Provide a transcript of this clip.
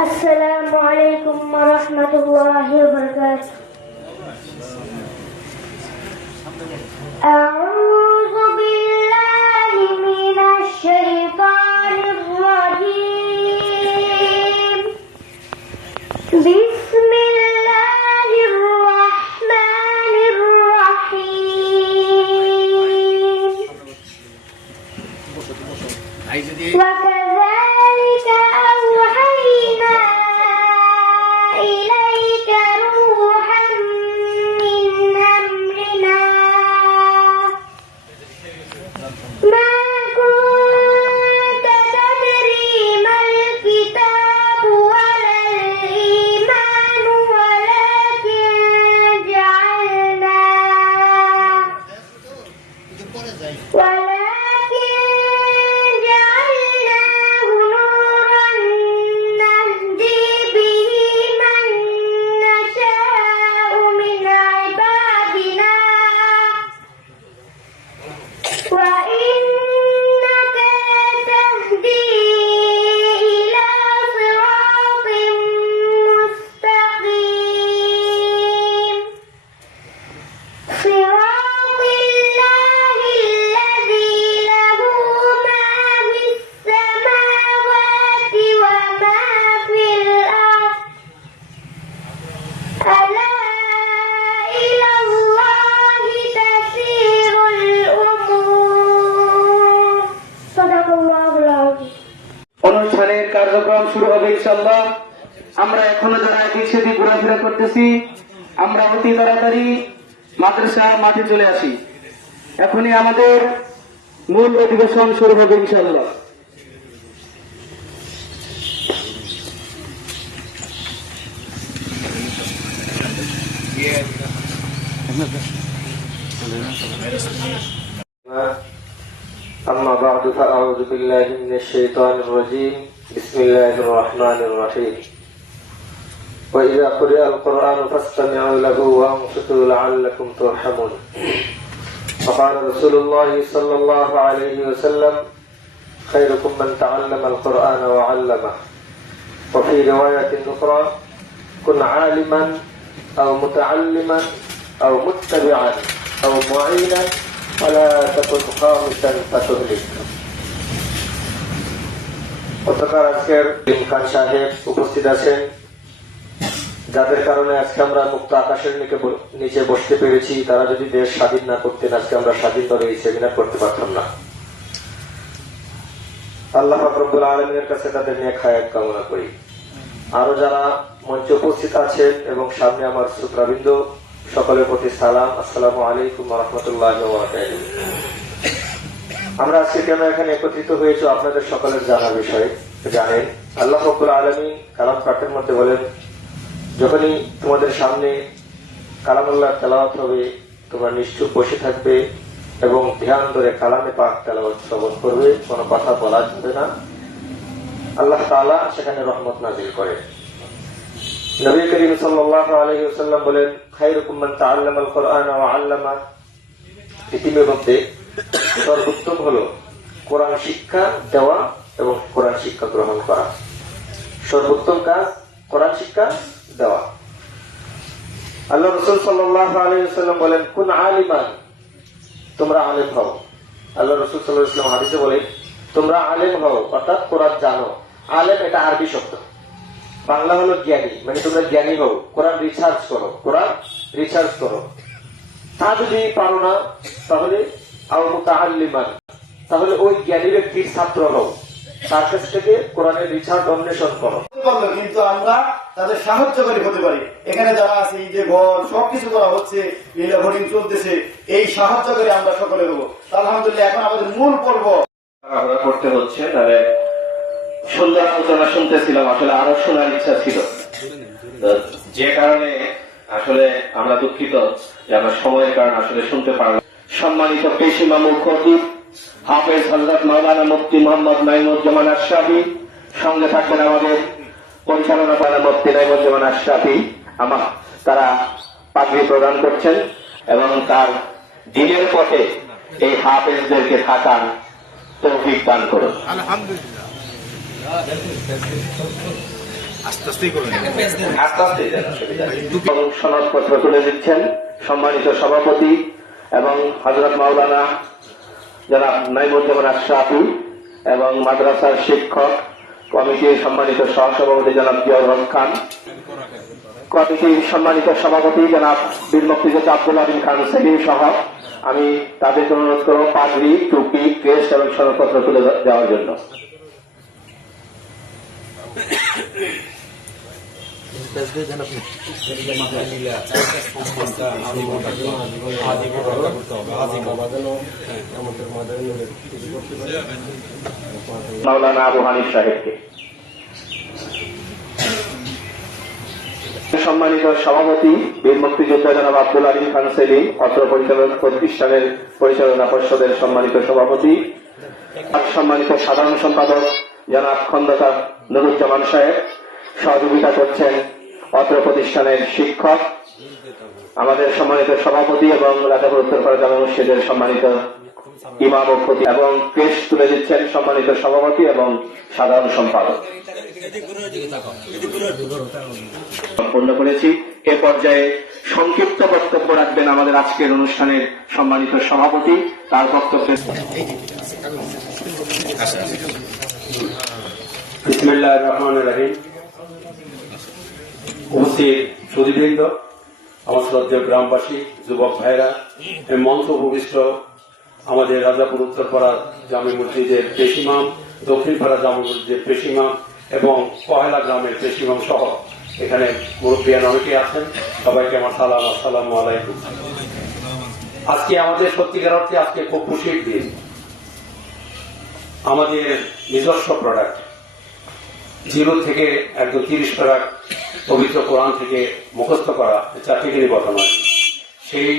السلام عليكم ورحمة الله وبركاته. أعوذ بالله من الشيطان الرجيم. بسم الله الرحمن الرحيم. وكذلك أوحينا إليك روحا من أمرنا ما كنت تدري ما الكتاب ولا الإيمان ولكن جعلناه نورا نهدي به من نشاء من عبادنا وإنك لتهدي إلى صراط مستقيم صراط الله الذي له ما في السماوات وما في الأرض ألا إلى الله تسير الأمور صدق الله العظيم. অনুষ্ঠানের কার্যক্রম শুরু হবে ইনশাআল্লাহ। আমরা এখনো যারা এদিক সেদিক ঘোরাফেরা করতেছি, আমরা অতি তাড়াতাড়ি মাদ্রাসা মাঠে চলে আসি। এখনই আমাদের মূল অধিবেশন শুরু হবে ইনশাআল্লাহ। أما بعد فأعوذ بالله من الشيطان الرجيم بسم الله الرحمن الرحيم وإذا قرئ القرآن فاستمعوا له وأنصتوا لعلكم ترحمون وقال رسول الله صلى الله عليه وسلم خيركم من تعلم القرآن وعلمه وفي رواية أخرى كن عالما أو متعلما أو متبعا أو معينا ولا تكن خامسا فتهلك. গতকাল আজকের খান সাহেব উপস্থিত আছেন, যাদের কারণে আজকে আমরা মুক্ত আকাশের নিচে বসতে পেরেছি। তারা যদি দেশ স্বাধীন না করতেন, আজকে আমরা স্বাধীনভাবে এই সেমিনার করতে পারতাম না। আল্লাহ রব্বুল আলামিনের কাছে তাদের নেক হায়াত কামনা করি। আরো যারা মঞ্চে উপস্থিত আছেন এবং সামনে আমার শ্রোতাবৃন্দ, সকলের প্রতি সালাম, আসসালামু আলাইকুম ওয়া রাহমাতুল্লাহি ওয়া বারাকাতুহু। আমরা আজকে কেন এখানে একত্রিত হয়েছে আপনাদের সকলের জানা বিষয় জানেন। আল্লাহ রাব্বুল আলামিন কালাম পাঠের মধ্যে বলেন, যখনই তোমাদের সামনে কালামুল্লাহ তেলাওয়াত হবে, তোমরা নিশ্চুপ বসে থাকবে এবং ধ্যান ধরে কালামে পাক তেলাওয়াত শ্রবণ করবে, কোনো কথা বলা যাবে না। আল্লাহ তাআলা সেখানে রহমত নাযিল করেন। নবী করিম সাল্লাল্লাহু আলাইহি ওয়াসাল্লাম বলেন, খায়রুকুম মান তাআল্লামাল কুরআন ওয়া আল্লামা। পৃথিবীর মধ্যে সর্বোত্তম হলো কোরআন শিক্ষা দেওয়া এবং কোরআন শিক্ষা গ্রহণ করা। সর্বোত্তম কাজ কোরআন শিক্ষা দেওয়া। আল্লাহ রাসূল সাল্লাল্লাহু আলাইহি ওয়াসাল্লাম বলেন, কুন আলিমান, তোমরা আলেম হও। আল্লাহ রাসূল সাল্লাল্লাহু আলাইহি ওয়াসাল্লাম হাদিসে বলেন, তোমরা আলেম হও, অর্থাৎ কোরআন জানো। আলেম এটা আরবি শব্দ, বাংলা হলো জ্ঞানী, মানে তোমরা জ্ঞানী হও। কোরআন রিসার্চ করো, কোরআন রিসার্চ করো। তা যদি পারো না তাহলে আও মুতাআল্লিমান, তাহলে ওই জ্ঞানী ব্যক্তির ছাত্র হও, তার কাছ থেকে কোরআনের রিসার্চ অন্বেষণ করো। কিন্তু আমরা তাদের সাহায্যকারী হতে পারি। এখানে যারা আছে, এই যে ঘর সবকিছু করা হচ্ছে, লীলা ভোটিং চলতেছে, এই সাহায্যকারী আমরা সকলে হবো। আলহামদুলিল্লাহ, এখন আমাদের মূল পর্ব করতে হচ্ছে। তাহলে সুন্দর আলোচনা শুনতেছিলাম, আসলে আরো শোনার ইচ্ছা ছিল, যে কারণে আসলে আমরা দুঃখিত যে আমরা সময়ের কারণে আসলে শুনতে পারলাম। সম্মানিত পেশ ইমাম ও খতিব হাফেজ হযরত মাওলানা মুফতি মোহাম্মদ নাঈমুজ্জামান আশরাফি, সঙ্গে থাকবেন আমাদের পরিচালনা করা মুফতি নাঈমুজ্জামান আশরাফি। তারা পাগড়ি প্রদান করছেন এবং তার দিনের পথে এই হাফেজদেরকে থাকার তৌফিক দান করুন। আলহামদুলিল্লাহ। আস্তে আস্তে দেন, অসুবিধা নেই। এবং সনদপত্র তুলে দিচ্ছেন সম্মানিত সভাপতি এবং হযরত মাওলানা জনাব নাইমুজ্জামান আশরাফি এবং মাদ্রাসার শিক্ষক কমিটির সম্মানিত সহসভাপতি জনাব জিয়াউর রহমান খান, কমিটির সম্মানিত সভাপতি জনাব বীর মুক্তিযোদ্ধা আব্দুল আলীম খান সেলিম সহ আমি তাদেরকে অনুরোধ করব পাগড়ি, টুপি, ক্রেস্ট এবং সনদপত্র তুলে দেওয়ার জন্য। মাওলানা আবু হানিফ সাহেবকে, সম্মানিত সভাপতি বীর মুক্তিযোদ্ধা জনাব আব্দুল আলীম খান সেলিম, অত্র প্রতিষ্ঠানের পরিচালনা পর্ষদের সম্মানিত সভাপতি, সম্মানিত সাধারণ সম্পাদক জনাব খন্দকার নুরুজ্জামান সাহেব, সহযোগিতা করছেন অত্র প্রতিষ্ঠানের শিক্ষক, আমাদের সম্মানিত সভাপতি এবং রাজাপুর উত্তরপাড়া জামে মসজিদের সম্মানিত ইমাম ও খতিব, এবং ক্রেস্ট তুলে দিচ্ছেন সম্মানিত সভাপতি এবং সাধারণ সম্পাদক। সম্পন্ন করেছি। এ পর্যায়ে সংক্ষিপ্ত বক্তব্য রাখবেন আমাদের আজকের অনুষ্ঠানের সম্মানিত সভাপতি। তার বক্তব্যে বিসমিল্লাহির রহমানির রহিম। উপস্থিত সুধীবৃন্দ, আমার শ্রদ্ধেয় গ্রামবাসী, যুবক ভাইরা, এই মঞ্চ উপবিষ্ট আমাদের রাজাপুর উত্তরপাড়া জামে মসজিদের পেশিমাম, দক্ষিণপাড়া জামে মসজিদের পেশিমাম এবং পহেলা গ্রামের পেশিমাম সহ এখানে মুরব্বিয়ান অনেকে আছেন। সবাইকে আমার সালাম, আসসালামু আলাইকুম। আজকে আমাদের সত্যিকার অর্থে আজকে খুব খুশির দিন। আমাদের নিজস্ব প্রোডাক্ট 0 থেকে একদম 30 টাকা পবিত্র কোরআন থেকে মুখস্থ করা, 4টি কথা নয়, সেই